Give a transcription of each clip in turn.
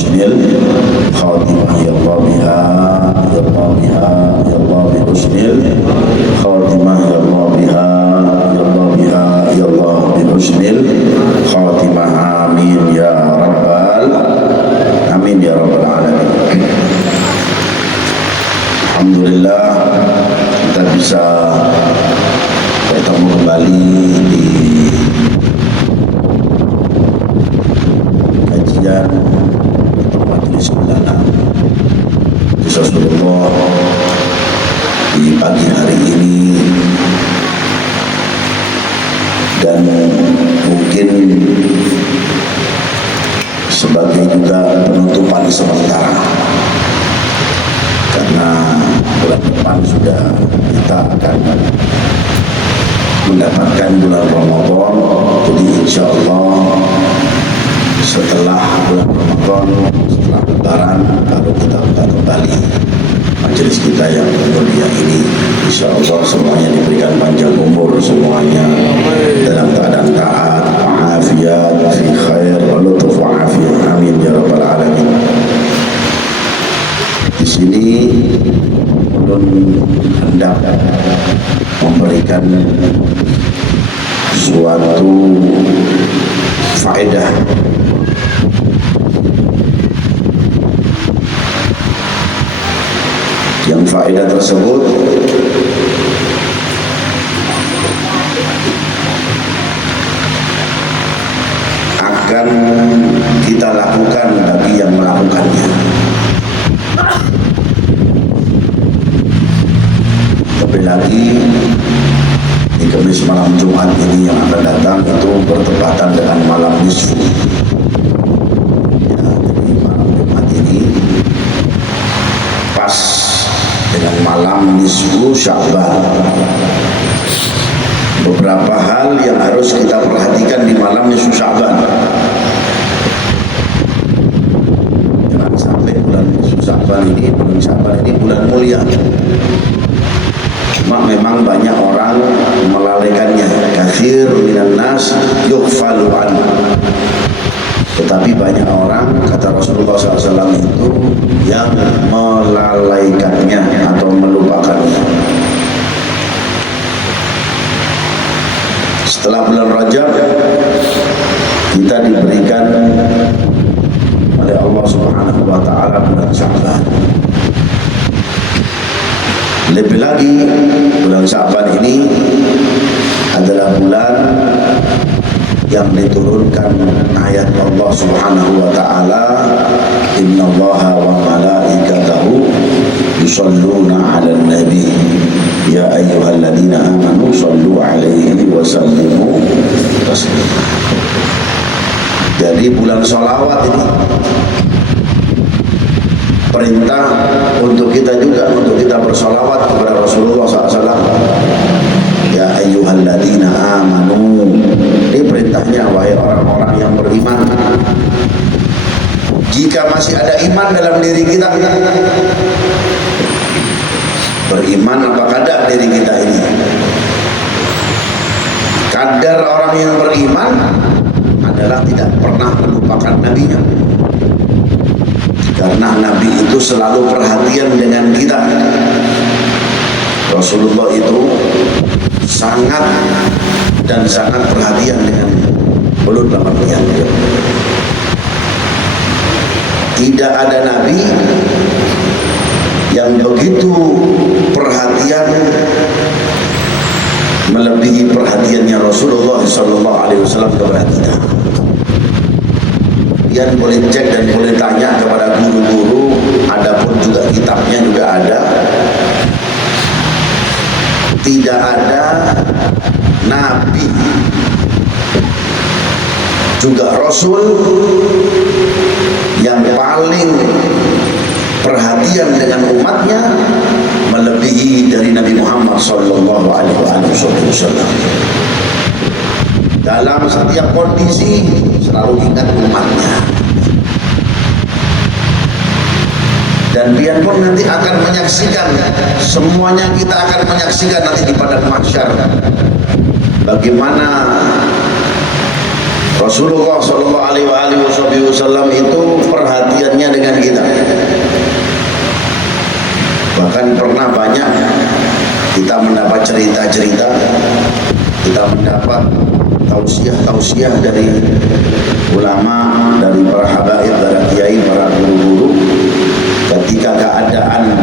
husnil khatimah ya Allah biha ya Allah biha ya Allah bi husnil khatimah ya Allah biha ya Allah biha ya Allah bi husnil khatimah amin ya rabbal alamin. Alhamdulillah kita bisa bertemu kembali di kajian atau majelis bulanan Rasulullah di pagi hari ini, dan mungkin sebagai juga penutupan sementara, karena bulan depan sudah kita akan mendapatkan bulan Ramadan. Jadi insya Allah setelah bulan Ramadan, setelah lebaran, baru kita buka kembali majelis kita yang mulia ini. Insya Allah semuanya diberikan panjang umur, semuanya dalam keadaan taat, afiat, fi khair, wa lutuf wa afiyah, amin ya rabbal alamin. Di sini ulun hendak memberikan suatu faedah yang faedah tersebut akan kita lakukan bagi yang melakukannya. Terlebih lagi di Kamis malam Jumat ini yang akan datang itu bertepatan dengan malam nisfu. Ya, jadi malam Jumat ini pas dengan malam nisfu Sya'ban. Beberapa hal yang harus kita perhatikan di malam nisfu Sya'ban. Jangan sampai bulan nisfu Sya'ban ini, bulan mulia. Cuma memang banyak orang melalaikannya. Katsir minan nas yughfalu anhu. Tetapi banyak orang, kata Rasulullah SAW, itu yang melalaikannya atau melupakannya. Setelah bulan Rajab, kita diberikan oleh Allah Subhanahu wa Ta'ala bulan Sya'ban. Lebih lagi, bulan Sya'ban ini adalah bulan yang diturunkan ayat Allah Subhanahu wa Ta'ala, innallaha wa malaikatahu yusholluna 'alan nabi ya ayyuhalladzina amanu shollu 'alaihi wa sallimu taslima. Jadi bulan sholawat ini perintah untuk kita juga, untuk kita bersolawat kepada Rasulullah SAW. Ya ayyuhalladzina amanu, ini perintahnya, wahai orang-orang yang beriman. Jika masih ada iman dalam diri kita, beriman apa kadar diri kita ini? Kadar orang yang beriman adalah tidak pernah melupakan nabinya, karena nabi itu selalu perhatian dengan kita. Rasulullah itu sangat dan sangat perhatian dengan ulul amrinya. Tidak ada nabi yang begitu perhatian melebihi perhatiannya Rasulullah SAW kepada kita. Kalian boleh cek dan boleh tanya kepada guru-guru, adapun juga kitabnya juga ada. Tidak ada nabi juga rasul yang paling perhatian dengan umatnya melebihi dari Nabi Muhammad SAW. Dalam setiap kondisi selalu ingat umatnya. Dan biarpun nanti akan menyaksikan, semuanya kita akan menyaksikan nanti di padang mahsyar, bagaimana Rasulullah SAW itu perhatiannya kita mendapat cerita-cerita, kita mendapat tausiah-tausiah dari ulama, dari para habaib, para kiai, para guru-guru. Ketika keadaan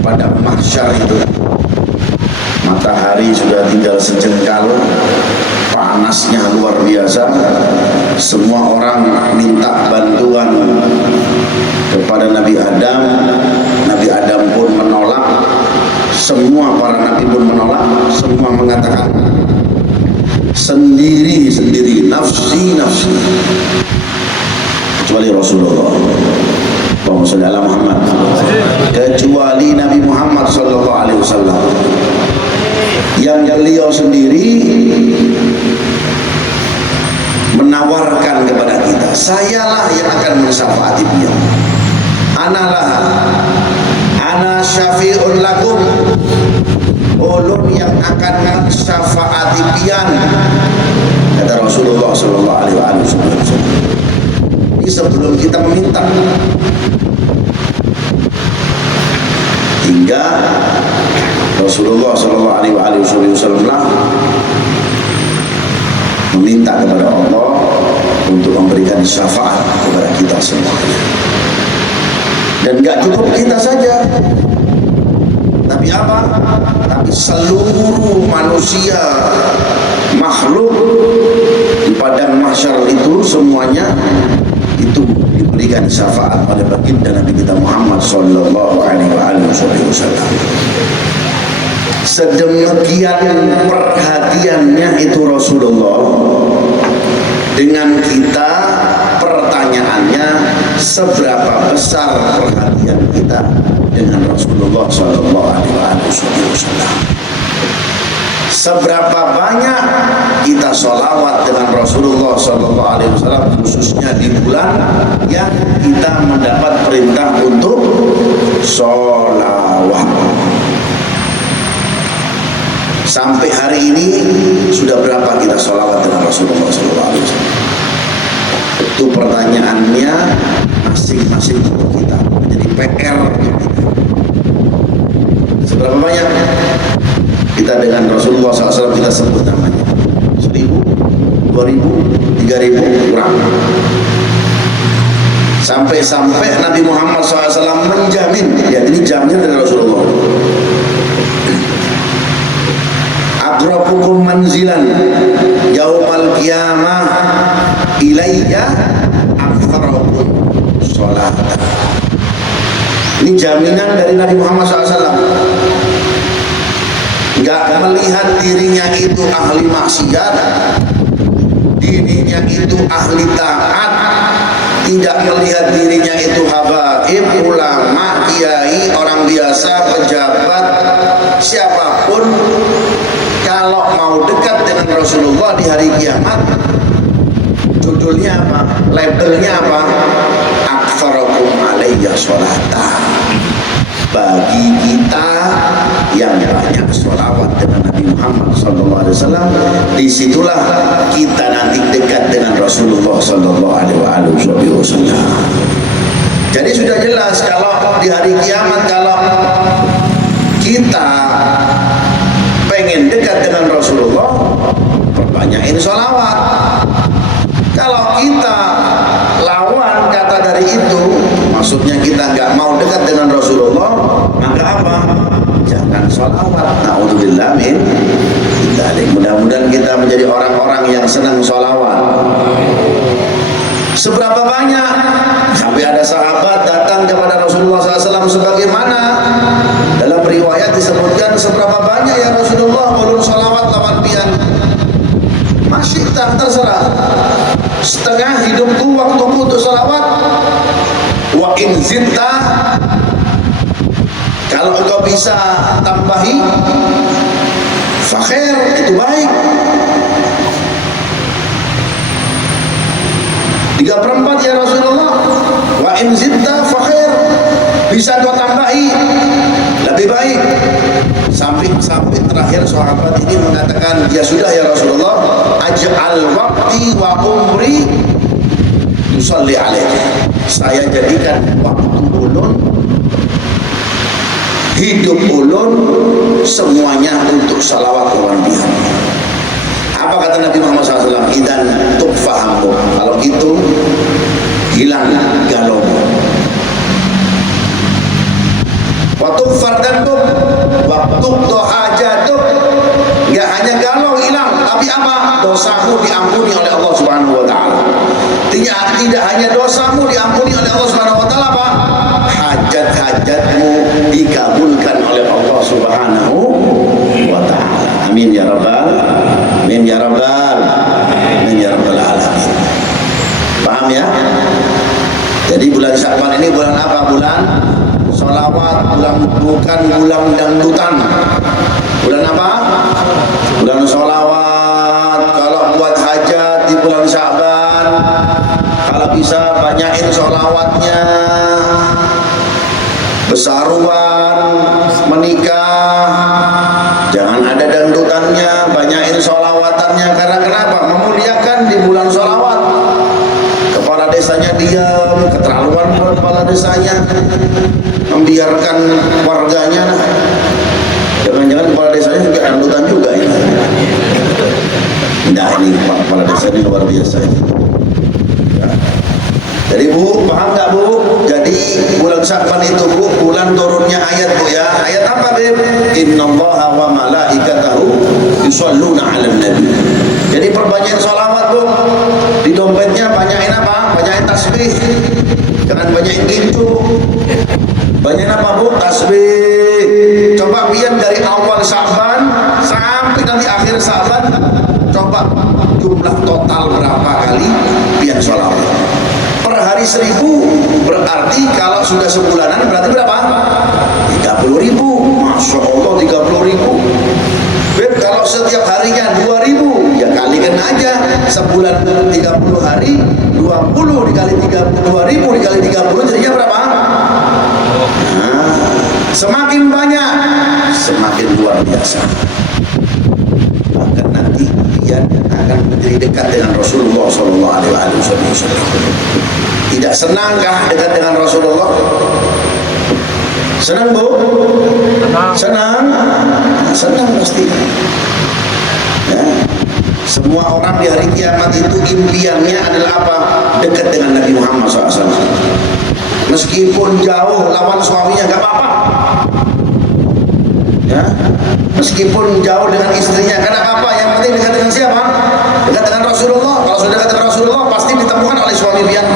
pada mahsyar itu, matahari sudah tinggal sejengkal, panasnya luar biasa, semua orang minta bantuan kepada Nabi Adam. Nabi Adam pun menolak, semua para nabi pun menolak, semua mengatakan sendiri-sendiri, nafsi-nafsi, kecuali Rasulullah. Allahumma shalli ala Muhammad. Kecuali Nabi Muhammad sallallahu alaihi wasallam, yang beliau sendiri menawarkan kepada kita, sayalah yang akan mensyafaati beliau. Ana syafi'un lakum, ulun yang akan mensyafaati pian, kata Rasulullah sallallahu alaihi wasallam. Ini sebelum kita meminta, hingga Rasulullah sallallahu alaihi wasallam meminta kepada Allah untuk memberikan syafaat kepada kita semuanya. Dan gak cukup kita saja, tapi apa? Tapi seluruh manusia, makhluk di padang mahsyar itu semuanya itu diberikan syafaat pada baginda Nabi kita Muhammad sallallahu alaihi wasallam. Sedemikian perhatiannya itu Rasulullah dengan kita. Pertanyaannya, seberapa besar perhatian kita dengan Rasulullah sallallahu alaihi wasallam? Seberapa banyak kita sholawat dengan Rasulullah sallallahu alaihi wasallam, khususnya di bulan yang kita mendapat perintah untuk sholawat. Sampai hari ini sudah berapa kita sholawat dengan Rasulullah sallallahu alaihi wasallam? Itu pertanyaannya masing-masing untuk kita, menjadi PR untuk kita. Seberapa banyak kita dengan Rasulullah SAW kita sebut namanya? 1000, 2000, 3000, kurang. Sampai-sampai Nabi Muhammad SAW menjamin, ya ini jamin dari Rasulullah, akrabukum manzilan yaumal qiyamah ilayya aktsarakum sholatan. Ini jaminan dari Nabi Muhammad SAW. Gak melihat dirinya itu ahli maksiat, dirinya itu ahli taat, tidak melihat dirinya itu habaib, ulama, kiai, orang biasa, pejabat, siapapun. Kalau mau dekat dengan Rasulullah di hari kiamat, judulnya apa? Labelnya apa? Aktsarakum alayya sholatan. Bagi kita yang banyak sholawat dengan Nabi Muhammad SAW, disitulah kita nanti dekat dengan Rasulullah SAW. Jadi sudah jelas kalau di hari kiamat, kalau kita pengen dekat dengan Rasulullah, perbanyakin sholawat. Kalau kita lawan kata dari itu, maksudnya kita nggak mau dekat dengan Rasulullah, maka apa? Jangan sholawat. Na'udzubillah min dzalik. Mudah-mudahan kita menjadi orang-orang yang senang sholawat. Seberapa banyak? Sampai ada sahabat datang kepada Rasulullah SAW, sebagaimana dalam riwayat disebutkan, seberapa banyak ya Rasulullah ulun sholawat lawan pian? Masih tak terserah. Setengah hidupku waktuku untuk sholawat. Wa in zitta, kalau engkau bisa tambahi, fakir, itu baik. 3/4 ya Rasulullah. Wa in zitta fakir, bisa kau tambahi, lebih baik. Sampai terakhir sahabat ini mengatakan, ya sudah ya Rasulullah, aj'al waqti wa umri tusalli alaihi. Saya jadikan waktu ulun, hidup ulun semuanya untuk salawat kewardian. Apa kata Nabi Muhammad SAW? Idan tukfahammu, kalau gitu hilang galau. Waktu fardankum, waktu dohajatuk, nggak hanya galau hilang, tapi apa? Dosamu diampuni oleh Allah Subhanahu Wa Taala. Tidak hanya dosamu diampuni oleh Allah Subhanahu Wa Taala, apa? Hajat-hajatmu dikabulkan oleh Allah Subhanahu Wa Taala. Amin ya rabbal, amin ya rabbal, amin ya rabbal alamin. Paham ya? Jadi bulan Sya'ban ini bulan apa? Bulan sholawat, bukan bulan dangdutan. Bulan apa? Bulan sholawat. Kalau buat hajat di bulan Sya'ban, kalau bisa banyakin sholawatnya, besaruan, menikah, jangan ada dangdutannya, banyakin sholawatannya. Karena kenapa? Memuliakan di bulan sholawat. Kepala desanya diam, keterlaluan kepala desanya, membiarkan warganya. Jangan-jangan kepala desanya juga dangdutan juga ini. Nah ini kepala desa ini luar biasa ini. Ya. Jadi Bu, paham nggak Bu? Jadi bulan Sya'ban itu Bu, bulan turunnya ayat Bu ya. Ayat apa Beb? Innallaha wa malaikatahu yusholluna 'alan nabi. Jadi perbanyakin sholawat Bu. Di dompetnya banyakin apa? Banyakin tasbih. Jangan banyakin gitu. Banyakin apa Bu? Tasbih. Coba biar dari awal Sya'ban sampai nanti akhir Sya'ban, coba jumlah total berapa kali biar sholawat. Per hari 1000, berarti kalau sudah sebulanan berarti berapa? 30.000. Masya Allah 30.000. Beb, kalau setiap harinya 2.000, ya kalikan aja. Sebulan 30 hari, 20 dikali 32.000 dikali 30 jadinya berapa? Nah, semakin banyak, semakin luar biasa. Bahkan nanti dia akan menjadi dekat dengan Rasulullah SAW. Tidak senangkah dekat dengan Rasulullah? Senang Bu? Senang? Senang pasti. Ya. Semua orang di hari kiamat itu impiannya adalah apa? Dekat dengan Nabi Muhammad SAW. Meskipun jauh lawan suaminya gak apa-apa. Ya. Meskipun jauh dengan istrinya, karena apa? Yang penting dekat dengan siapa? Dekat dengan Rasulullah. Kalau sudah dekat dengan Rasulullah pasti ditemukan oleh suami pian.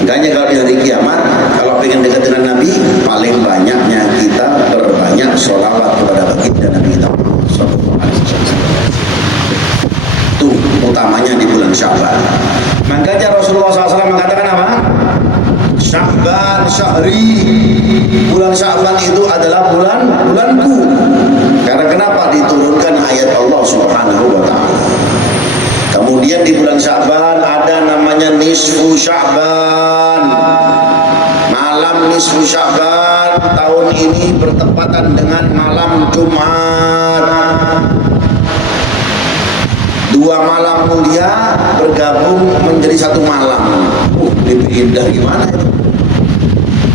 Makanya kalau di hari kiamat, kalau pengen dekat dengan Nabi, paling banyaknya kita berbanyak sholawat kepada baginda Nabi kita. Itu utamanya di bulan Sya'ban. Makanya Rasulullah SAW mengatakan apa? Sya'ban syahri. Bulan Sya'ban itu adalah bulanku. Karena kenapa? Diturunkan ayat Allah Subhanahu wa Ta'ala. Kemudian di bulan Sya'ban ada namanya nisfu Sya'ban. Malam nisfu Sya'ban tahun ini bertepatan dengan malam Jumat. Dua malam mulia bergabung menjadi satu malam. Itu indah gimana itu?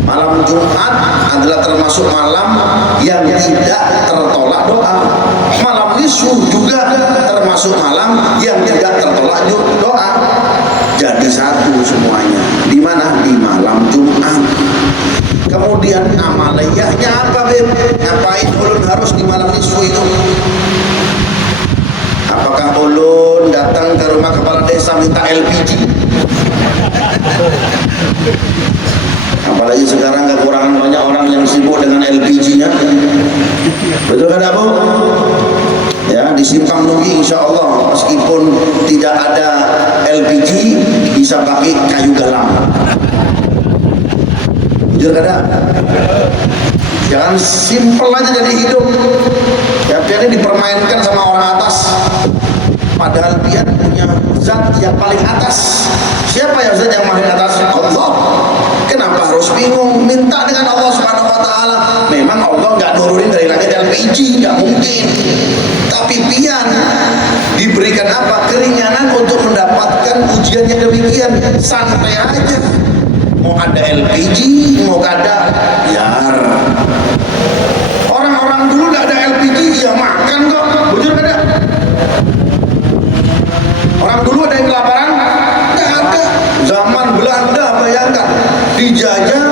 Malam Jumat adalah termasuk malam yang tidak tertolak doa. Malam nisfu juga termasuk malam yang tidak tertolak doa. Jadi satu semuanya. Di mana? Di malam Jumat. Kemudian amaliyahnya apa Beb? Ngapain ulun harus di malam nisfu itu? Apakah ulun datang ke rumah kepala desa minta LPG? Apalagi sekarang kekurangan banyak orang yang sibuk dengan LPG-nya. Betul kan Bu? Ya, di Simpang Nunggi insya Allah meskipun tidak ada LPG bisa pakai kayu garam. Jujur kada? Jangan simpel aja jadi hidup. Ya, biarnya dipermainkan sama orang atas. Padahal dia punya zat yang paling atas. Siapa yang zat yang paling atas? Allah. Kenapa harus bingung? Minta dengan Allah Subhanahu wa Ta'ala. Memang Allah nggak nurunin dari langit LPG, nggak mungkin. Tapi pian diberikan apa? Keringanan untuk mendapatkan ujian yang demikian. Santai aja. Mau ada LPG, mau ada biar. dia makan kok. Bujur kada? Orang dulu ada yang kelaparan? Nggak ada. Zaman Belanda bayangkan dijajah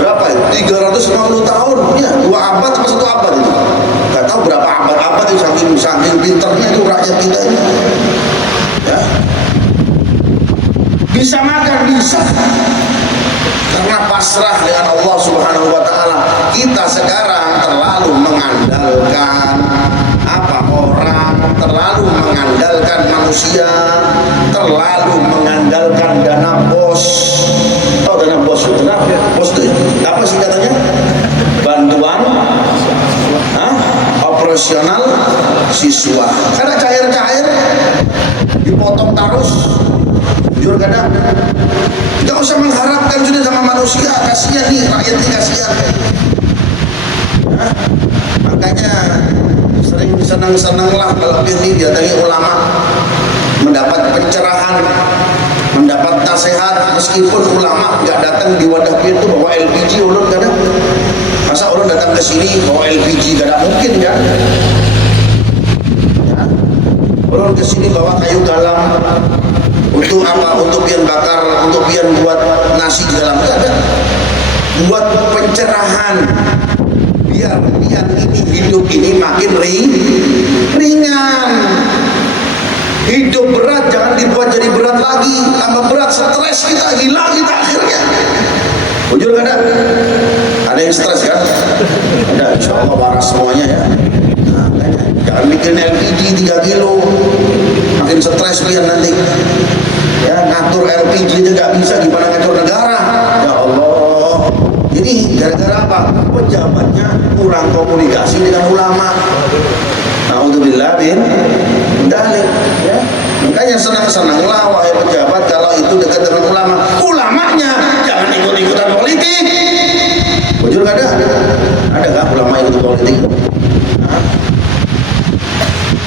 berapa? 350 tahun. Ya, 2 abad atau 1 abad itu. Nggak tahu berapa abad-abad itu, saking pinternya itu rakyat kita ini. Ya. Bisa makan, bisa. Karena pasrah dengan Allah Subhanahu wa taala. Kita sekarang terlalu mengandalkan orang, terlalu mengandalkan manusia, terlalu mengandalkan dana bos. Tahu dana bos itu? Bos itu apa sih katanya? Bantuan operasional siswa. Karena cair-cair dipotong terus. Jujur kadang tidak usah mengharapkan sudah sama manusia, kasihan nih rakyat ini, kasihan. Makanya sering senang-senanglah kalau ini didatangi ulama, mendapat pencerahan, mendapat nasihat. Meskipun ulama nggak datang di wadah itu bawa LPG, ulun kadang masa ulun datang ke sini bawa LPG, kadang mungkin kan ya? Ulun ke sini bawa kayu galam. Untuk apa? Untuk pian bakar, untuk pian buat nasi di dalam, ada. Buat pencerahan, biar pian ini hidup ini makin ringan. Hidup berat jangan dibuat jadi berat lagi, tambah berat, stres kita, hilang kita akhirnya. Jujur kan ada yang stres kan? Ada, insya Allah waras semuanya ya. Nah, jangan bikin LPG 3 kilo, makin stres pian nanti. Ya, ngatur LPG nya nggak bisa, gimana ngatur negara? Ya Allah. Ini gara-gara apa? Pejabatnya kurang komunikasi dengan ulama. Alhamdulillah bin dalik. Ya. Makanya senang-senanglah wahai pejabat kalau itu dekat dengan ulama. Ulamanya jangan ikut-ikutan politik. Bujur nggak ada? Ada nggak ulama ikut politik?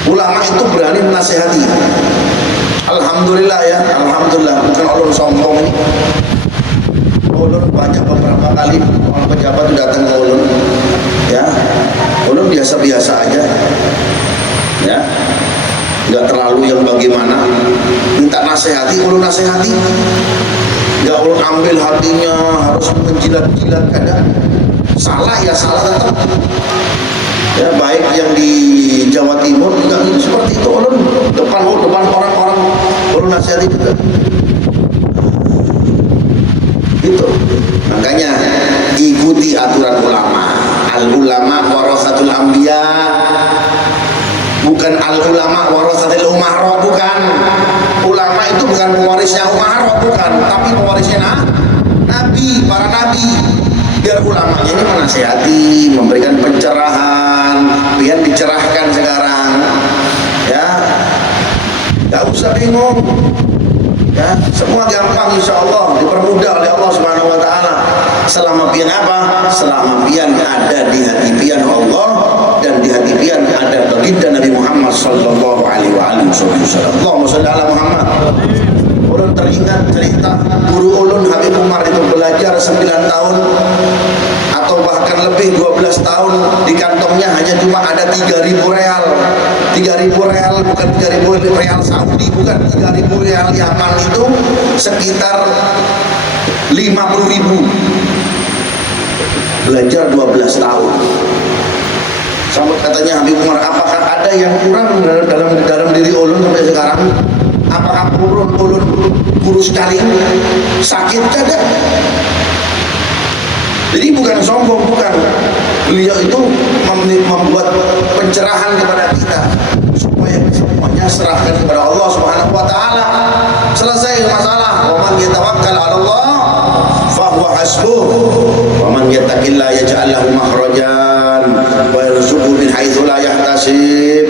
Ulama itu berani menasehati. Alhamdulillah ya, alhamdulillah. Bukan ulun sombong ini. Ulun banyak beberapa kali orang pejabat itu datang ke ulun. Ya, ulun biasa-biasa aja. Ya, nggak terlalu yang bagaimana. Minta nasihati, ulun nasihati. Nggak ulun ambil hatinya, harus menjilat-jilat kadang. Salah ya salah tetap. Ya, baik yang di Jawa Timur juga seperti itu, ulun depan orang-orang ulun nasihati juga. Itu makanya ikuti aturan ulama. Al ulama warasatul anbiya, bukan al ulama warasatul umara, bukan. Ulama itu bukan pewarisnya umara, bukan, tapi pewarisnya nabi, para nabi. Biar ulamanya ini menasihati, memberikan pencerahan, biar dicerahkan sekarang. Ya, nggak usah bingung. Ya, semua gampang insya Allah, dipermudah oleh Allah Subhanahu Wa Taala. Selama pian apa? Selama pian ada di hati pian Allah dan di hati pian ada baginda Nabi Muhammad Sallallahu Alaihi Wasallam. Allahumma sholli ala Muhammad. Ulun teringat cerita guru ulun Habib Umar itu belajar 9 tahun atau bahkan lebih 12 tahun, di kantongnya hanya cuma ada 3.000 real. 3.000 real bukan 3.000 real Saudi, bukan 3.000 real Yaman, itu sekitar 50.000. Belajar 12 tahun. Sampai katanya Habib Umar, apakah ada yang kurang dalam diri ulun sampai sekarang? Apakah ulun kurus sekali, sakit tidak? Jadi bukan sombong, bukan. Beliau itu membuat pencerahan kepada kita supaya semuanya serahkan kepada Allah Subhanahu Wa Taala. Selesai masalah. Wa man yatawakkal 'ala Allah fa huwa hasbuh. Wa man yattaqillah yaj'al lahu makhrajan wa yarzuqhu min haitsu la yahtasib.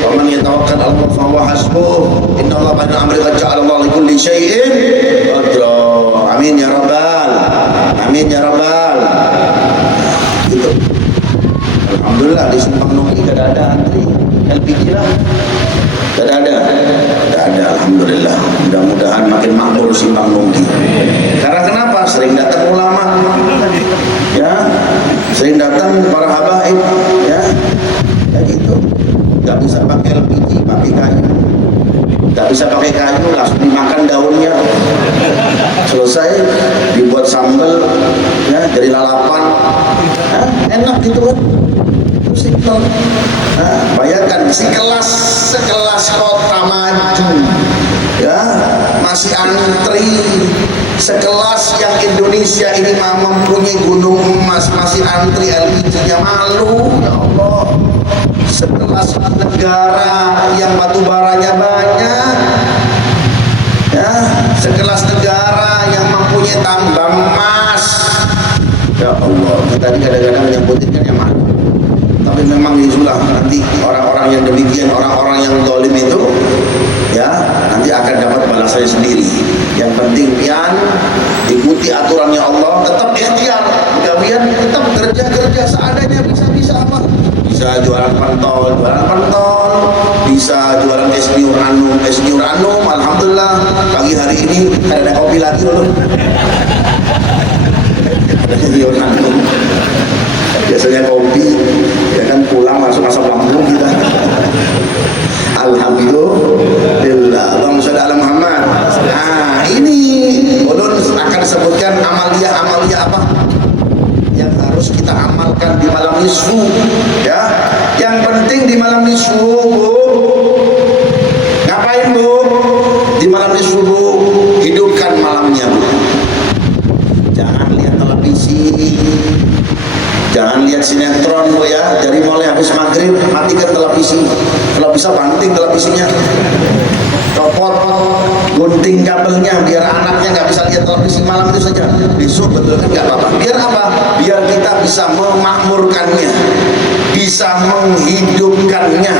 Wa man yatawakkal 'ala Allah fa huwa hasbuh. Inna Allah ba'da amri qad ja'ala Allah li kulli syai'in qadra. Amin ya rabbal. Amin ya rabbal. Gitu. Alhamdulillah di Simpang Nungki tidak ada antri LPG lah. Tidak ada. Alhamdulillah. Mudah-mudahan makin makmur Simpang Nungki. Karena kenapa? Sering datang ulama, ya, sering datang para habaib, ya gitu. selesai dibuat sambal ya, jadi lalapan enak gitu kan. Terus bayangkan sekelas kota maju ya masih antri, sekelas yang Indonesia ini mempunyai gunung emas masih antri LPG-nya, malu ya Allah. Sekelas negara yang batu baranya banyak ya, sekelas negara yang mempunyai tambang emas ya Allah, kita ini kadang-kadang menyebutin kan yang malu. Tapi memang itulah nanti orang-orang yang demikian, orang-orang yang zalim itu ya nanti akan dapat balasannya sendiri. Yang penting pian ikuti aturannya Allah, tetap ikhtiar, gawian tetap kerja seadanya, bisa apa? Bisa jualan pentol, bisa jualan es nyur anum. Alhamdulillah pagi hari ini ada kopi lagi loh. Ada es nyur anum. Biasanya kopi ya kan pulang masuk asam lambung kita. Alhamdulillah. Allahumma sholli ala Muhammad. Nah ini ulun akan sebutkan amalia apa yang harus kita amalkan di malam nisfu ya. Yang penting di malam nisfu Bu, ngapain Bu? Di malam nisfu Bu, hidupkan malamnya Bu. Jangan lihat televisi, jangan lihat sinetron Bu ya. Dari mulai habis maghrib matikan televisi, kalau bisa banting televisinya, copot, gunting kabelnya biar anaknya nggak bisa lihat televisi malam itu saja. Besok betul kan nggak apa-apa. Biar apa? Biar kita bisa memakmurkannya, bisa menghidupkannya.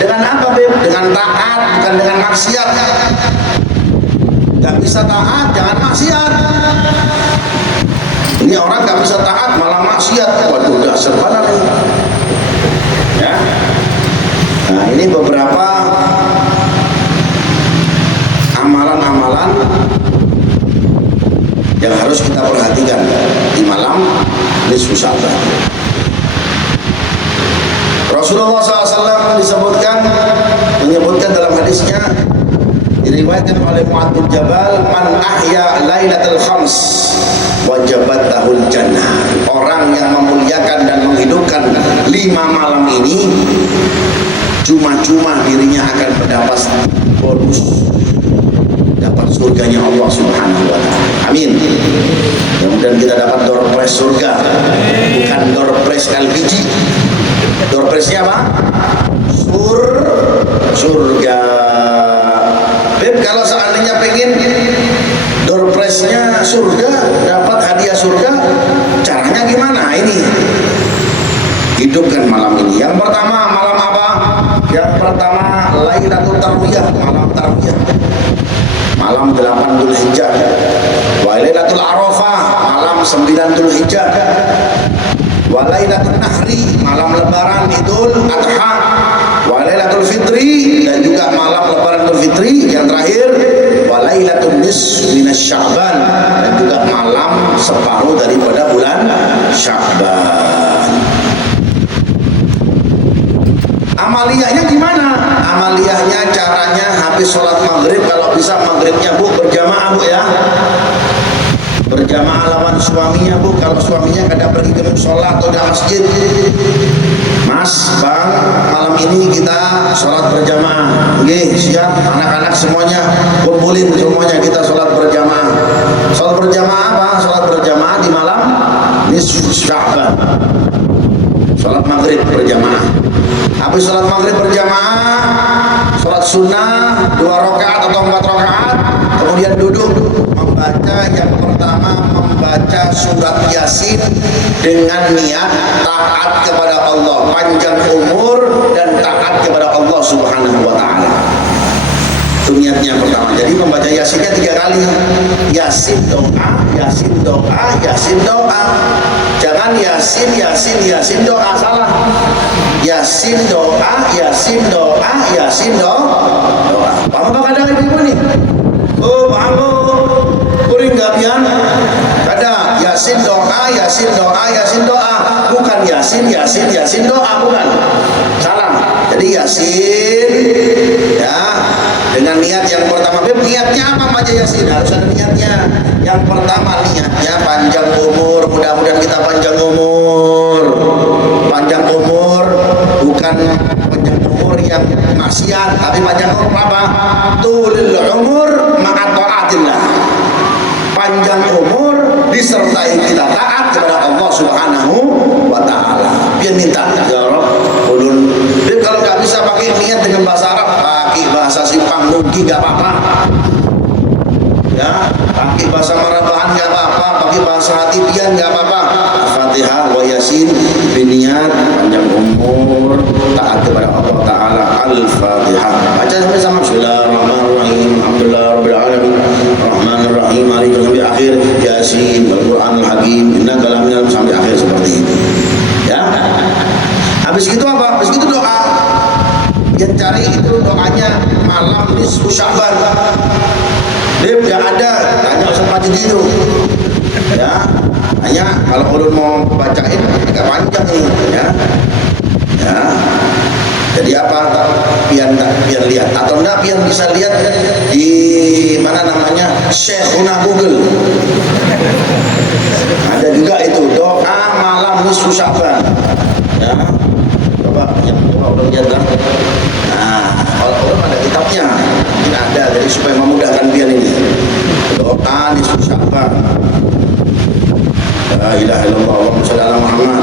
Dengan apa Beb? Dengan taat, bukan dengan maksiat. Nggak bisa taat, jangan maksiat. Ini orang nggak bisa taat malah maksiat. Waduh, dasar banget ya. Nah ini beberapa amalan-amalan yang harus kita perhatikan di malam nisfu Sya'ban. Rasulullah SAW menyebutkan dalam hadisnya, diriwayatkan oleh Mu'adz bin Jabal, man ahya lailatul khams wajabat tahul jannah. Orang yang memuliakan dan menghidupkan 5 malam ini, cuma-cuma dirinya akan mendapat bonus, dapat surganya Allah Subhanahu wa ta'ala. Amin. Mudah-mudahan kita dapat door prize surga, bukan door prize LPG. Door prize-nya apa? Surga. Beb, kalau seandainya pengen door prize-nya surga, dapat hadiah surga, caranya gimana? Ini hidupkan malam ini. Yang pertama, malam apa? Yang pertama, Lailatul Tarwiyah, malam tarwiyah, malam 8 Dzulhijjah. Wa Lailatul Arafah, malam 9 Dzulhijjah. Wa Lailatul Nahri, malam lebaran Idul Adha. Wa Lailatul Fitri, dan juga malam lebaran Idul Fitri. Yang terakhir, wa Lailatul Nisf minas Sya'ban, dan juga malam separuh daripada bulan Sya'ban. Amaliyahnya gimana? Amaliyahnya caranya habis sholat maghrib, kalau bisa maghribnya Bu berjamaah Bu ya, berjamaah lawan suaminya Bu. Kalau suaminya kada pergi ke musola atau di masjid, Mas, Bang, malam ini kita sholat berjamaah. Oke, siap, anak-anak semuanya kumpulin semuanya, kita sholat berjamaah. Sholat berjamaah apa? Sholat berjamaah di malam nisfu Sya'ban, sholat maghrib berjamaah. Habis sholat maghrib berjamaah, sholat sunnah 2 rakaat atau 4 rakaat, kemudian duduk membaca. Yang pertama membaca surat Yasin dengan niat taat kepada Allah, panjang umur dan taat kepada Allah Subhanahu wa ta'ala. Itu niatnya pertama. Jadi membaca Yasinnya 3 kali. Yasin doa, Yasin doa, Yasin doa. Jangan Yasin doa, salah. Yasin doa, Yasin doa, Yasin doa. Paham apa kadang ibu nih? Oh, paham Bu. Kuring gabian. Kada Yasin doa, Yasin doa, Yasin doa. Bukan Yasin doa, bukan. Salah. Jadi Yasin ya dengan niat yang pertama. Beb, niatnya apa baca Yasin? Harus ada niatnya. Yang pertama niatnya panjang umur, mudah-mudahan kita panjang umur. Panjang umur bukan panjang umur yang maksiat, tapi panjang umur apa? Tulul umur ma'a taatillah. Panjang umur disertai kita taat kepada Allah Subhanahu wa taala. Biar minta ya Rabb, ulun. Jadi kalau nggak bisa pakai niat dengan bahasa Arab, pakai bahasa Simpang Nugi nggak apa-apa. Ya, pakai bahasa Marabahan nggak apa-apa, pakai bahasa Hatibian nggak apa-apa. Al-Fatihah wa Yasin biniat panjang umur taat kepada Allah Taala. Al-Fatihah. Baca sampai sama Bismillahirrahmanirrahim. Alhamdulillahirabbil alamin. Rahmanirrahim. Maliki sampai akhir. Yasin wal Qur'anul Hakim. Innaka laminal sampai akhir seperti itu. Ya. Habis itu apa? Habis itu doa. Yang cari itu doanya malam nisfu Sya'ban. Dia tidak ada, tanya Ustaz Majid itu. Ya, hanya kalau ulun mau bacain agak panjang nih, ya. Ya. Jadi apa? Pian lihat atau enggak pian bisa lihat di mana namanya Syekhuna Google. Ada juga itu doa malam nisfu Sya'ban. Ya. Coba yang ulun lihat lah. Nah, kalau ulun ada kitabnya, mungkin ada, jadi supaya memudahkan pian ini. Doa nisfu Sya'ban. La ilaha illallah Allahumma shalli ala Muhammad.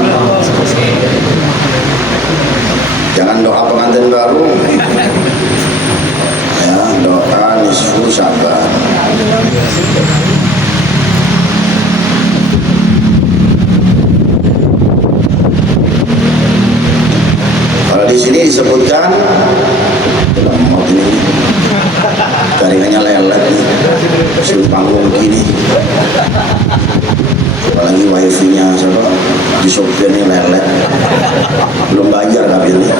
Jangan doa pengantin baru. Ya, doa nisfu Sya'ban. Kalau di sini disebutkan dalam mod ini jaringannya lelet nih, simpang gini. Apalagi wifi-nya siapa di sopir ini lelet, belum bayar kami ini.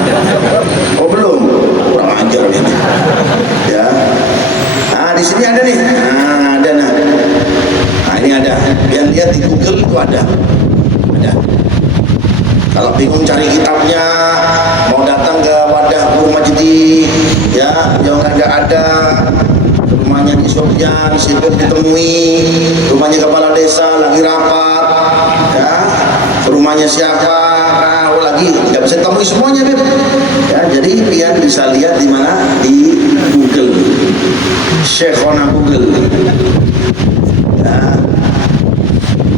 Oh belum, kurang ajar ini. Ya, nah di sini ada nih, nah ada nah ini ada. Biar lihat di Google itu ada. Kalau bingung cari kitabnya, mau datang ke wadah Guru Majdi, ya, yang nggak ada. Rumahnya di Sofyan, sibuk ditemui. Rumahnya kepala desa lagi rapat, ya. Rumahnya siapa? Nah, lagi nggak bisa temui semuanya, Beb. Ya, jadi pian bisa lihat di mana di Google, Syekhona Google. Ya.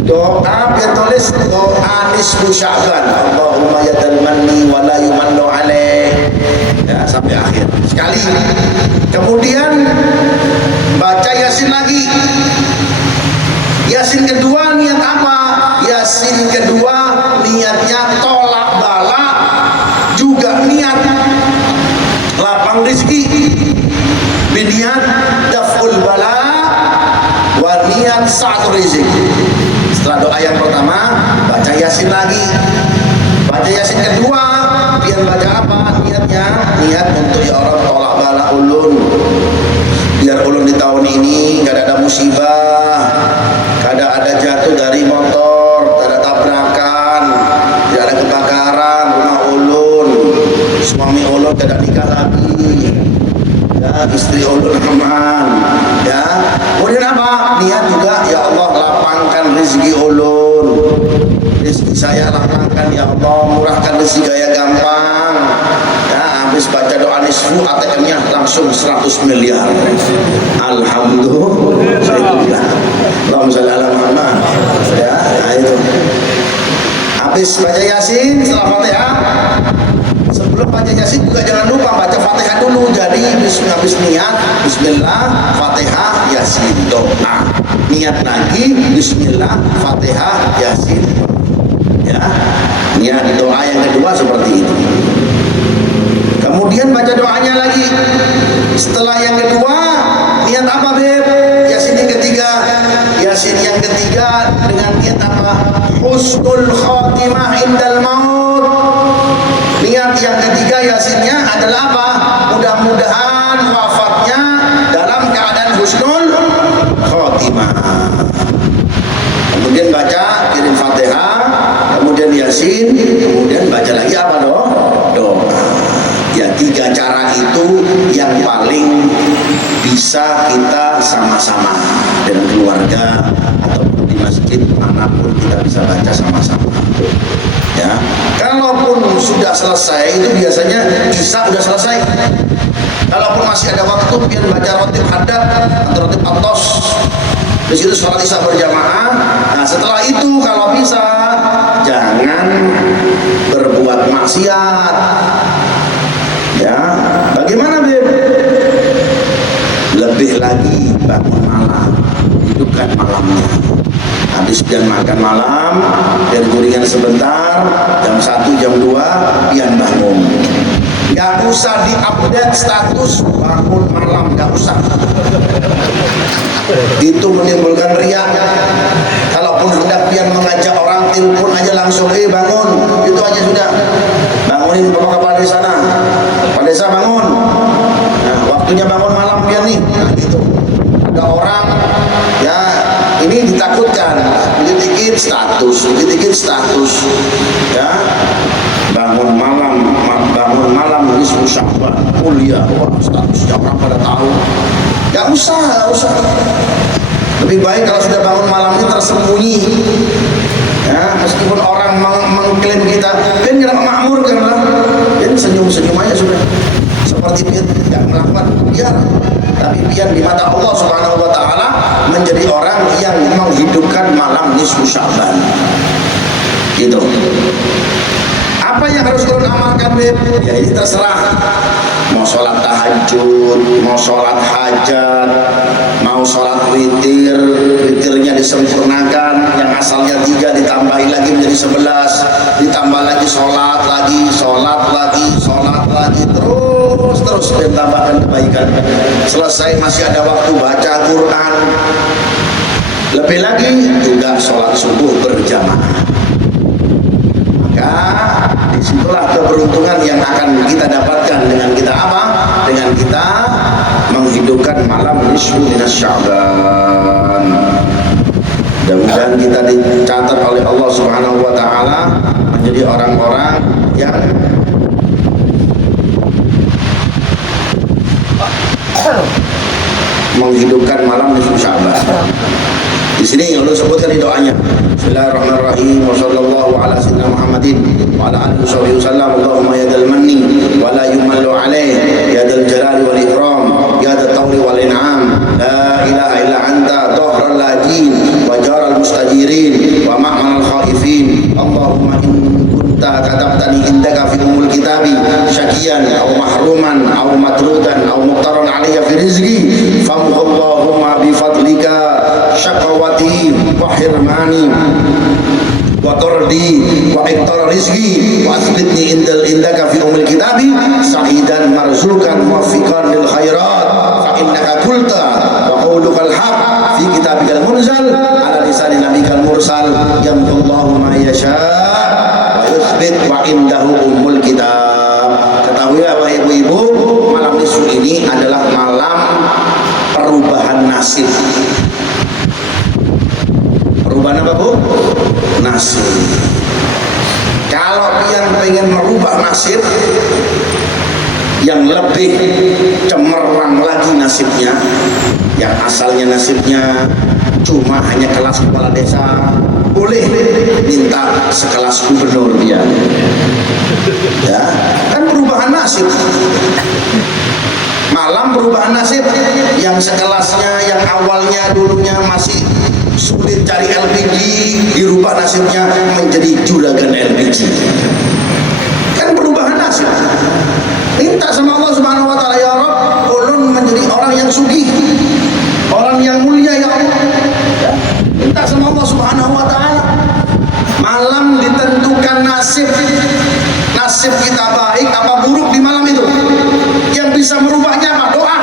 Doa biar tulis doa nisfu Sya'ban. Allahumma yadal manni wa la yumannu alaih. Ya, sampai akhir. Sekali. Kemudian baca Yasin lagi. Yasin kedua niat apa? Yasin kedua niatnya tolak bala, juga niat lapang rezeki. Biniat daf'ul bala wa niat sa'atul rezeki. Setelah doa yang pertama, baca Yasin lagi. Baca Yasin kedua, biar baca apa? Niatnya, niat untuk ya Allah tolak bala ulun. Biar ulun di tahun ini gak ada musibah, gak ada jatuh dari motor, gak ada tabrakan, tidak ada kebakaran rumah ulun, suami ulun gak ada nikah lagi, ya istri ulun aman, ya. Kemudian apa? Niat juga ya Allah lapangkan rezeki ulun, rezeki saya lapangkan ya Allah, murahkan rezeki gaya gampang. Ya, habis baca doa nisfu ATM-nya langsung 100 miliar. Alhamdulillah. Allahumma shalli ala Muhammad. Ya, nah itu. Habis baca Yasin setelah Fatihah. Sebelum baca Yasin juga jangan lupa baca Fatihah dulu. Jadi habis niat Bismillah, Fatihah, Yasin, doa. Niat lagi Bismillah, Fatihah, Yasin. Ya, niat doa yang kedua seperti itu. Kemudian baca doanya lagi. Setelah yang kedua, niat apa, Beb? Yasin yang ketiga. Yasin yang ketiga dengan niat apa? Husnul khatimah indal maut. Niat yang ketiga Yasinnya adalah apa? Mudah-mudahan wafatnya dalam keadaan husnul khatimah. Kemudian baca, kirim Fatihah, kemudian Yasin, kemudian baca lagi apa dong? Doa. Ya, tiga cara itu yang paling bisa kita sama-sama dengan keluarga. keluarga ataupun di masjid manapun kita bisa baca sama-sama. Ya, kalaupun sudah selesai itu biasanya isya sudah selesai. Kalaupun masih ada waktu, biar baca rotib hadap atau rotib atos. Di situ sholat isya berjamaah. Nah setelah itu kalau bisa jangan berbuat maksiat. Ya, bagaimana Beb? Lebih lagi bangun malam, hidupkan malamnya. Habis jam makan malam, biar guringan sebentar, jam 1, jam 2, pian bangun. Gak usah diupdate status bangun malam, gak usah. Itu menimbulkan riak. Kalaupun hendak pian mengajak orang, telepon aja langsung, bangun, itu aja sudah. Bangunin bapak kepala desa sana, kepala desa bangun. Nah, waktunya bangun malam pian nih. Nah, gitu. Ada orang, ya ini ditakutkan, dikit-dikit status, ya. Bangun malam nisfu Sya'ban, mulia, wah statusnya orang pada tahu. Gak usah. Lebih baik kalau sudah bangun malam ini tersembunyi. Ya, meskipun orang mengklaim kita, kan tidak makmur kan, senyum-senyum aja sudah. Seperti dia tidak melakukan biar, tapi biar di mata Allah Subhanahu wa taala menjadi orang yang menghidupkan malam nisfu Sya'ban. Gitu. Apa yang harus kalian amalkan, Beb? Ya ini terserah. Mau sholat tahajud, mau sholat hajat, mau sholat witirnya disempurnakan, yang asalnya 3 ditambahin lagi menjadi 11, ditambah lagi sholat lagi, terus dan tambahkan kebaikan. Selesai masih ada waktu baca Quran. Lebih lagi juga sholat subuh berjamaah. Maka disitulah keberuntungan yang akan kita dapatkan dengan kita apa? Dengan kita menghidupkan malam nisfu minas Sya'ban. Mudah-mudahan kita dicatat oleh Allah Subhanahu wa taala menjadi orang-orang yang menghidupkan malam nisfu Sya'ban. Di sini Allah sebutkan di doanya. Bismillahirrahmanirrahim. Wa sallallahu ala sayyidina Muhammadin wa ala alihi wasallam. Allahumma ya dzal manni wa la yumallu alaih, ya dzal jalali wal ikram, ya dzal tawli wal in'am. La ilaha illa anta dhahral ladin wa jaral mustajirin wa ma'mal khaifin. Allahumma in kunta katabtani indaka fi umul kitabi syakiyan aw mahruman aw matrudan aw muqtaran alayya fi rizqi famhu Allahumma bi fadlika syaqawati wa hirmani wa tardi wa iktar rizqi wa asbitni indaka fi umul kitabi sa'idan marzukan muwaffiqan lil khairat fa innaka qulta wa qawlukal haq fi kitabikal munzal ala lisani nabikal mursal yamhullahu ma yasha wa yuthbit wa indahu umul kitab. Ketahuilah Bapak Ibu-ibu, malam nisfu ini adalah malam perubahan nasib. Perubahan apa, Bu? Nasib. Kalau yang pengen merubah nasib yang lebih cemerlang lagi nasibnya, yang asalnya nasibnya cuma hanya kelas kepala desa, boleh minta sekelas gubernur dia. Ya, kan perubahan nasib. Malam perubahan nasib yang sekelasnya, yang awalnya dulunya masih sulit cari LPG, dirubah nasibnya menjadi juragan LPG. Kan perubahan nasib. Minta sama Allah Subhanahu wa taala, ya Rabb, ulun menjadi orang yang sugih, orang yang mulia ya Allah. Ya. Minta sama Allah Subhanahu wa taala. Malam ditentukan nasib kita baik apa buruk di malam itu. Yang bisa merubahnya apa? Doa.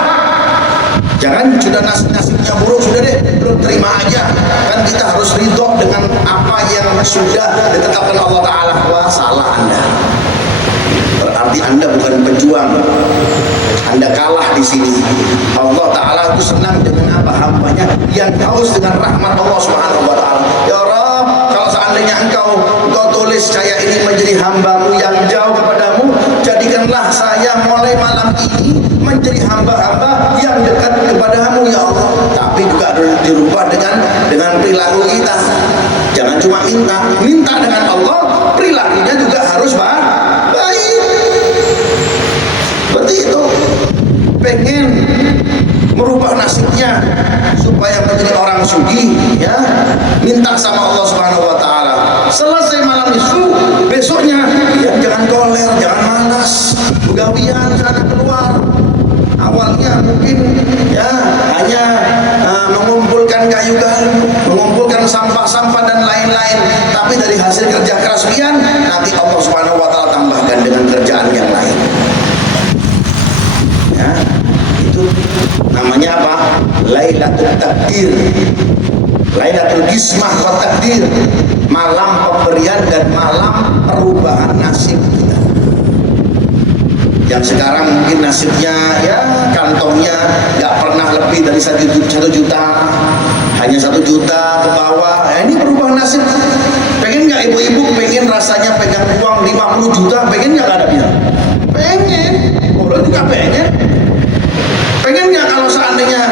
Jangan sudah nasibnya buruk, sudah deh, belum terima aja. Kan kita harus ridho dengan apa yang sudah ditetapkan Allah Ta'ala. Wah, salah Anda. Berarti Anda bukan pejuang. Anda kalah di sini. Allah Ta'ala itu senang dengan apa? Hambanya yang haus dengan rahmat Allah Subhanahu wa Ta'ala. Ya Rabb, kalau seandainya engkau tulis saya ini menjadi hambamu yang jauh kepadamu, jadikanlah saya mulai malam ini menjadi hamba-hamba yang dekat kepadamu ya Allah. tapi juga harus dirubah dengan perilaku kita. Jangan cuma minta dengan Allah, perilakunya juga harus baik. Seperti itu. Pengen merubah nasibnya supaya menjadi orang sugih, ya, minta sama Allah Subhanahu wa taala. Selesai malam nisfu, besoknya ya jangan koler, jangan malas, begawian sana keluar. Awalnya mungkin ya hanya mengumpulkan kayu galu, mengumpulkan sampah-sampah dan lain-lain, tapi dari hasil kerja keras pian nanti Allah Subhanahu wa taala tambahkan dengan kerjaan yang lain. Ya, itu namanya apa? Lailatul Takdir, Lailatul Qismah wa Takdir, malam pemberian dan malam perubahan nasib kita. Yang sekarang mungkin nasibnya ya kantongnya nggak pernah lebih dari 1 juta, hanya 1 juta ke bawah. Ini perubahan nasib. Pengen nggak ibu-ibu pengen rasanya pegang uang 50 juta? Pengen nggak ada bilang? Pengen. Orang juga pengen. Pengen nggak kalau seandainya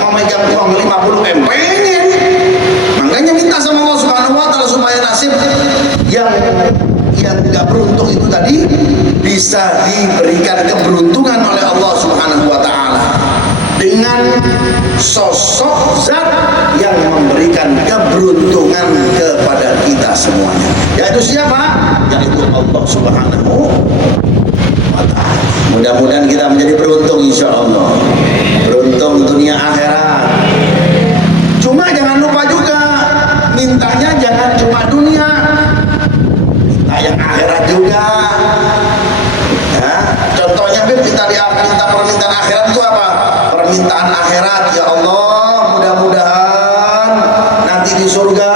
memegang uang 50 M? Pengen. Makanya minta sama Allah Subhanahu wa taala supaya nasib yang nggak beruntung itu tadi bisa diberikan keberuntungan oleh Allah Subhanahu wa taala dengan sosok zat yang memberikan keberuntungan kepada kita semuanya. Yaitu siapa? Yaitu Allah Subhanahu wa taala. Mudah-mudahan kita menjadi beruntung insya Allah. Beruntung dunia akhirat. Cuma jangan lupa juga mintanya jangan cuma dunia, minta yang akhirat juga. Ya, contohnya kita minta permintaan akhirat itu apa? Permintaan akhirat, ya Allah, mudah-mudahan nanti di surga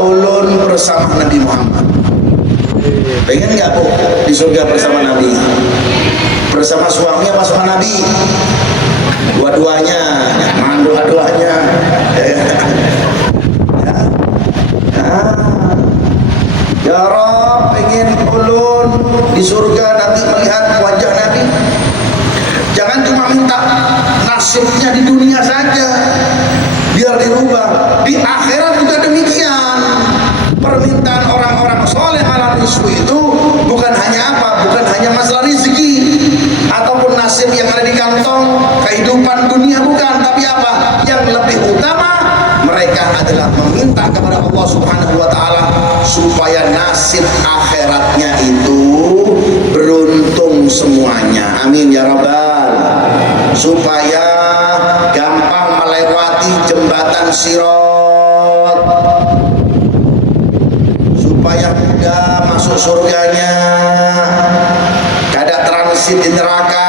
ulun bersama Nabi Muhammad. Pengen nggak Bu di surga bersama Nabi? Bersama suami apa sama Nabi? Dua-duanya, dua-duanya. Ya Rabb, pengen ulun di surga nanti melihat wajah Nabi. Jangan cuma minta nasibnya di dunia saja, biar dirubah. Di akhirat juga demikian. Permintaan orang-orang soleh ala nisfu itu bukan hanya apa? Bukan hanya masalah rezeki ataupun nasib yang ada di kantong kehidupan dunia, bukan. Tapi apa? Yang lebih utama, mereka adalah meminta kepada Allah Subhanahu wa taala supaya nasib akhiratnya itu beruntung semuanya. Amin ya rabbal. Supaya gampang melewati jembatan Sirat, supaya mudah masuk surganya, kada transit di neraka.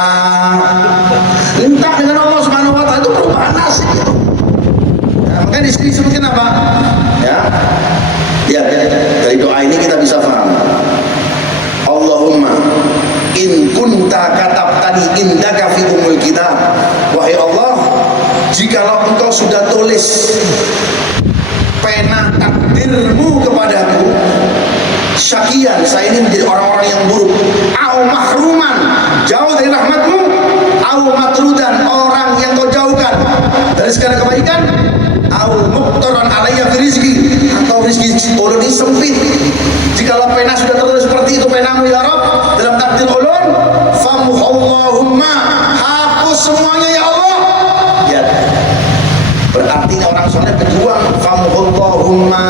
Minta dengan Allah Subhanahu wa taala itu perubahan nasib itu. Maka di sini disebutkan apa? Ya, dari doa ini kita bisa paham. Allahumma in kunta katabtani indaka fi umul kitab. Wahai Allah, jikalau engkau sudah tulis pena takdirmu kepadaku, syakian, saya ini menjadi orang-orang yang buruk, au mahruman, jauh dari rahmatmu, au matrudan, orang yang kau jauhkan dari segala kebaikan, au muqtaran alayya fi rizki, atau rizki ulun ini sempit. Jikalau pena sudah tertulis seperti itu penamu ya Rabb dalam takdir ulun, famuhallahumma, hapus semuanya ya Allah. Ya, berarti orang soleh berjuang. Famuhallahumma,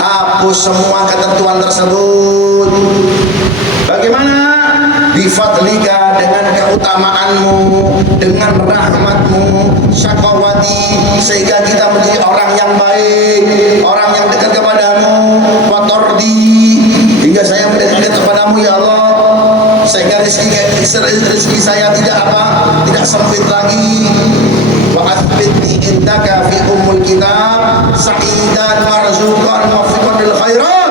hapus semua ketentuan tersebut. Bagaimana? Bifadlika, dengan keutamaanmu, dengan rahmatmu, syakawati, sehingga kita menjadi orang yang baik, orang yang dekat kepadamu, watordi, hingga saya mendekat kepadamu ya Allah, sehingga rezeki saya tidak sempit lagi. Wa athbitni indaka fi umul kitab sa'idan marzuqan muwaffiqan lil khairat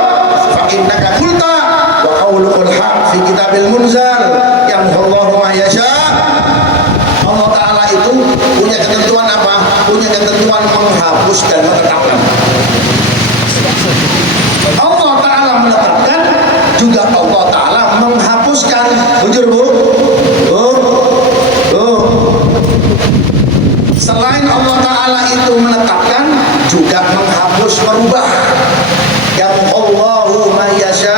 fa innaka qulta wa qaulul haq fi kitabil munzal yamhullahu ma yasha. Allah taala itu punya ketentuan apa? Punya ketentuan menghapus dan menetapkan. Allah taala menetapkan, juga Allah taala menghapuskan. Bujur Bu. merubah. Yamhullahu ma yasha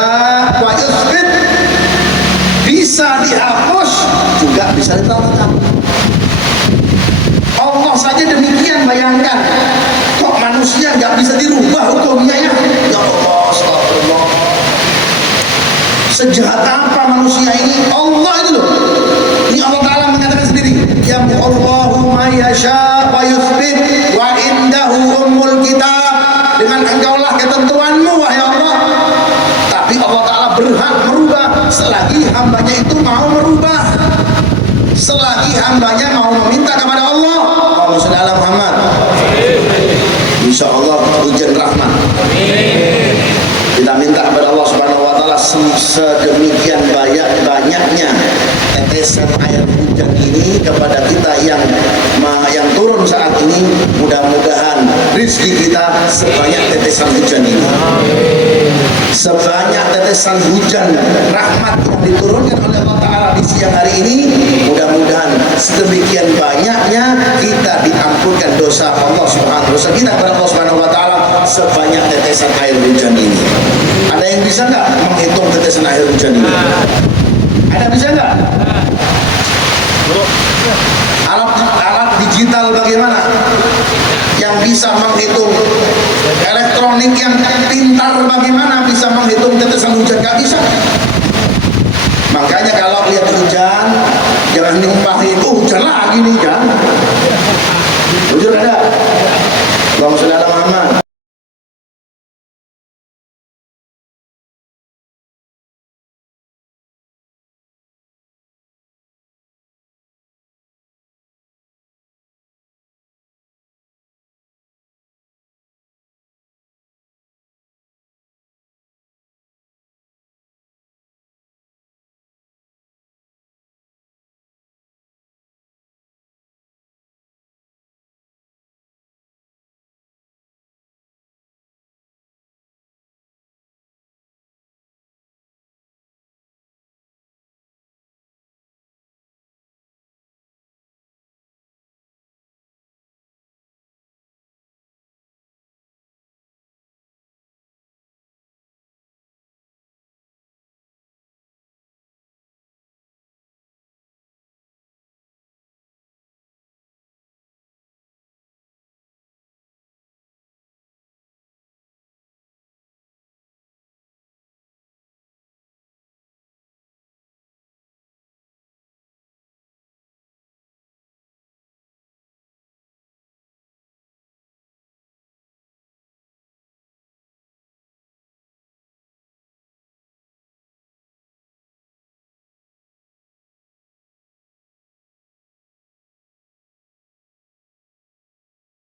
wa yuthbit, bisa dihapus juga bisa ditambahkan. Allah saja demikian, bayangkan kok manusia nggak bisa dirubah hukumnya ya. Ya Allah, astagfirullah. Sejahat apa manusia ini? Allah itu loh. Ini Allah Ta'ala mengatakan sendiri, Yamhullahu ma yasha wa yuthbit wa indahu ummul kitab. Dengan engkaulah ketentuanmu wahai Allah. Tapi Allah Ta'ala berhak merubah selagi hambanya itu mau merubah, selagi hambanya mau meminta kepada Allah. Allahumma sholli ala Muhammad. Insya Allah hujan rahmat. Kita minta kepada Allah Subhanahu wa Ta'ala sedemikian banyaknya tetesan air hujan ini kepada kita yang turun saat ini. Mudah-mudahan rezeki kita sebanyak tetesan hujan ini, sebanyak tetesan hujan rahmat yang diturunkan oleh Allah Ta'ala di siang hari ini. Mudah-mudahan sedemikian banyaknya kita diampunkan dosa Allah Subhanahu, dosa kita kepada Allah Subhanahu wa Ta'ala sebanyak tetesan air hujan ini. Ada yang bisa nggak menghitung tetesan air hujan ini? Ada bisa nggak? Alat digital bagaimana? Yang bisa menghitung, elektronik yang pintar bagaimana bisa menghitung tetesan hujan? Nggak bisa. Makanya kalau lihat hujan jangan nyumpahin, oh hujan lagi nih, jangan. Hujan ada.